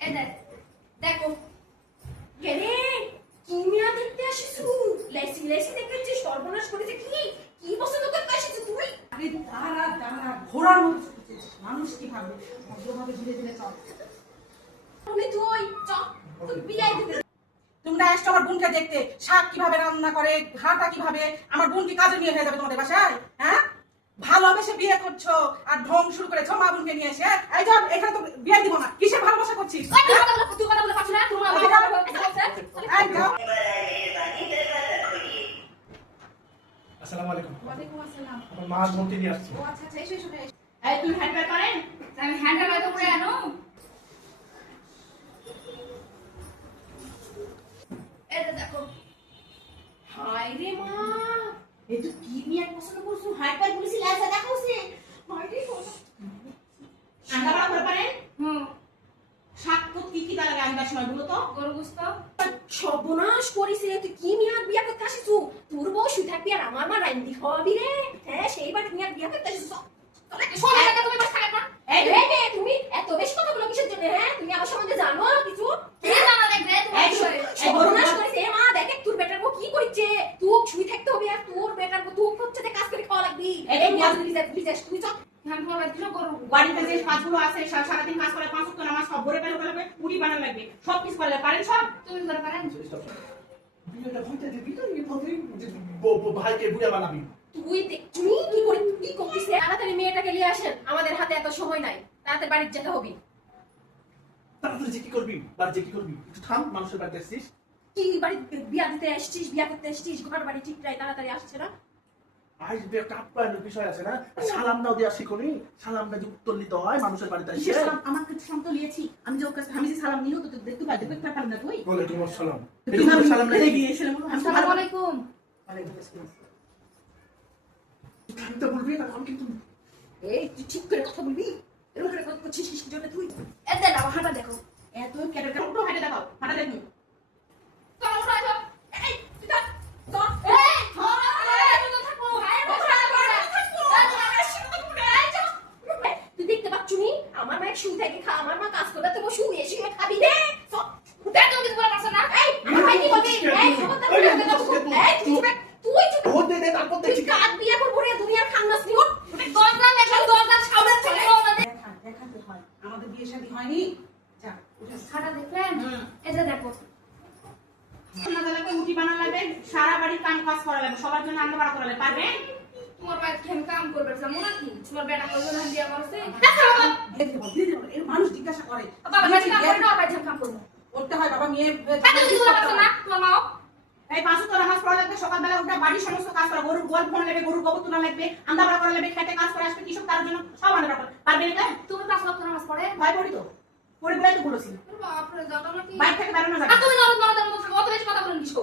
দেখো কেরে কিমিয়া দেখতে আসিস লেসি লেসি দেখতে সর্বনাশ করেছে কি পছন্দ করতে আসিস তুই? আরে দাঁড়া দাঁড়া, ঘোড়ার মতো ছুটেছিস। মানুষ কি ভাববে? ভদ্রভাবে ধীরে ধীরে চল। তুমি তুই চল তুই বিলাই দিতে। তোমরা আসছো আমার বোনকে দেখতে, শাক কিভাবে রান্না করে, ঘাটা কিভাবে। আমার বোন কি কাজে বিয়ে হয়ে যাবে তোমাদের বাসায়? হ্যাঁ, ভালোবেসে বিয়ে করছো আর ঢং শুরু করেছো মা বোনকে নিয়ে এসে। এই চল, এখানে তো বিয়ে দিব না। কিসের ভালোবাসা করছিস? তুই কথা বলে পাচ্ছ না তুমি এই যাও। আসসালামু আলাইকুম। ওয়ালাইকুম আসসালাম। আমার মা বলতে নিয়ে আসছে। ও আচ্ছা এসো এসো। এই তুই হ্যান্ডব্যাগ করেন? আমি হ্যান্ডেল হয়তো করে আনো। এটা দেখো। হাই রে মা, এই তুই কি নিয়ে পছন্দ করছো? হ্যান্ডব্যাগ বলেছি লাসা দেখাওছে। হাই রে বাবা। আন্ডা বড়া করে পারেন? হুম, শাক তো কি কি লাগে আনবার সময় বলো তো? গরু গোস্ত। সর্বনাশ করিস রে, তুই কি মিয়ার বিয়া করতে আসিস? তোর বউ শুই থাকবি আর আমার মা রাইন্দি খাওয়াবি রে। হ্যাঁ সেইবার মিয়ার বিয়া করতে আসিস। শোনো টাকা তুমি বাস থাকবে না। এই রে তুমি এত বেশি কথা বলো কিসের জন্য? হ্যাঁ তুমি আমার সম্বন্ধে জানো কিছু? কি জানা লাগবে তুমি? সর্বনাশ করিস এ মা, দেখে তোর বেটার বউ কি করিছে। তুই শুই থাকতে হবে আর তোর বেটার বউ তুই হচ্ছে কাজ করে খাওয়া লাগবি। এই মিয়া তুই তুই চল। হ্যাঁ বলা দিল গরু বাড়িতে যে কাজগুলো আছে সারাদিন কাজ করে, 5 ওয়াক্ত নামাজ সব ভরে ফেলে লাগবে, পুরি বানানো লাগবে, সব কিছু করলে পারেন সব? তুমি করে পারেন? বিয়েটা হইতে দিবি তো এই পথে ভাইকে বুড়া বানাবি। তুমি কি করে কি করছিস? তাড়াতাড়ি মেয়েটাকে নিয়ে আসেন, আমাদের হাতে এত সময় নাই, তাড়াতাড়ি বাড়ি যেতে হবে। তাড়াতাড়ি যে কি করবি? বাড়ি যে কি করবি? একটু থাম, মানুষের বাড়িতে আসছিস। কি বাড়ি বিয়া দিতে আসছিস, বিয়া করতে আসছিস, ঘর বাড়ি ঠিক নাই, তাড়াতাড়ি আসছে না? আসবে, একটা আপ্যায়নের বিষয় আছে না? আর সালামটাও দেওয়া শিখনি। সালামটা যে উত্তর নিতে হয় মানুষের বাড়িতে এসে। সালাম আমার কাছে সালাম তো লিয়েছি আমি, যে ওর কাছে আমি যে সালাম নিও তো দেখতে পাই, দেখতে পারলাম না তুই? ওয়ালাইকুম আসসালাম। তুই আমার সালাম নাই লেগে গিয়েছিলাম। আসসালামু আলাইকুম। ওয়ালাইকুম আসসালাম। থাকতে বলবি না, আমি কিন্তু এই তুই ঠিক করে কথা বলবি, এরকম করে কথা করছিস কি জন্য তুই? এতে না হাঁটা দেখো। এত কেটে কেটে তো হাঁটে দেখাও, হাঁটা দেখুন। চল উঠা যাও। এই তুই চল চল। এই তুই থাকো, ভাই বসা তুই দেখতে পাচ্ছ নি আমার মা শুয়ে থাকে খা, আমার মা কাজ করে তো শুয়ে শুয়ে খাবি রে। উঠে তো কিছু বলা পারছ না। এই আমার ভাই কি বলবি? এই খবরদার বলে দে তুই চুপ। ভোট দে তারপর তুই দেখছি। কাজ বিয়া করবো রে দুনিয়ার খান্নাস নিও। ওটা দরজা লেখা দরজা সামনে থেকে না দে। দেখাতে হয়, আমাদের বিয়ে শাদী হয়নি। যা উঠে খাটা দেখলেন? এটা দেখো। রান্না লাগবে, রুটি বানানো লাগবে, সারা বাড়ির কাম কাজ করা লাগবে, সবার জন্য রান্না বাড়া করা লাগবে, পারবেন? তোমার ভাই কেন কাম করবে যেমন নাকি তোমার বেটা কইলো না বিয়া করছে? ধীরে ধীরে এর মানুষ জিজ্ঞাসা করে। বাবা ভাই কাম করে না ভাই কাম করব। করতে হয় বাবা, মেয়ে তাতে কিছু বলা পারছ না তোমার মাও? এই 5 ওয়াক্ত নামাজ পড়া লাগবে, সকালবেলা উঠে বাড়ির সমস্ত কাজ করা, গরুর গোয়াল ফোন লাগবে, গরুর গোবর তোলা লাগবে, রান্না বাড়া করা লাগবে, খেতে কাজ করে আসবে, কৃষক তার জন্য সব রান্না বাড়া পারবেন এটা? তুমি 5 ওয়াক্ত নামাজ পড়ে? ভয় পড়ি তো, পড়ে বলে তো বলেছি বাপ রে দাদা নাকি? বাইরে থেকে বেরোনো যাবে আর তুমি নরম নরম মতো থাকো, অত বেশি কথা বলেন কিসো?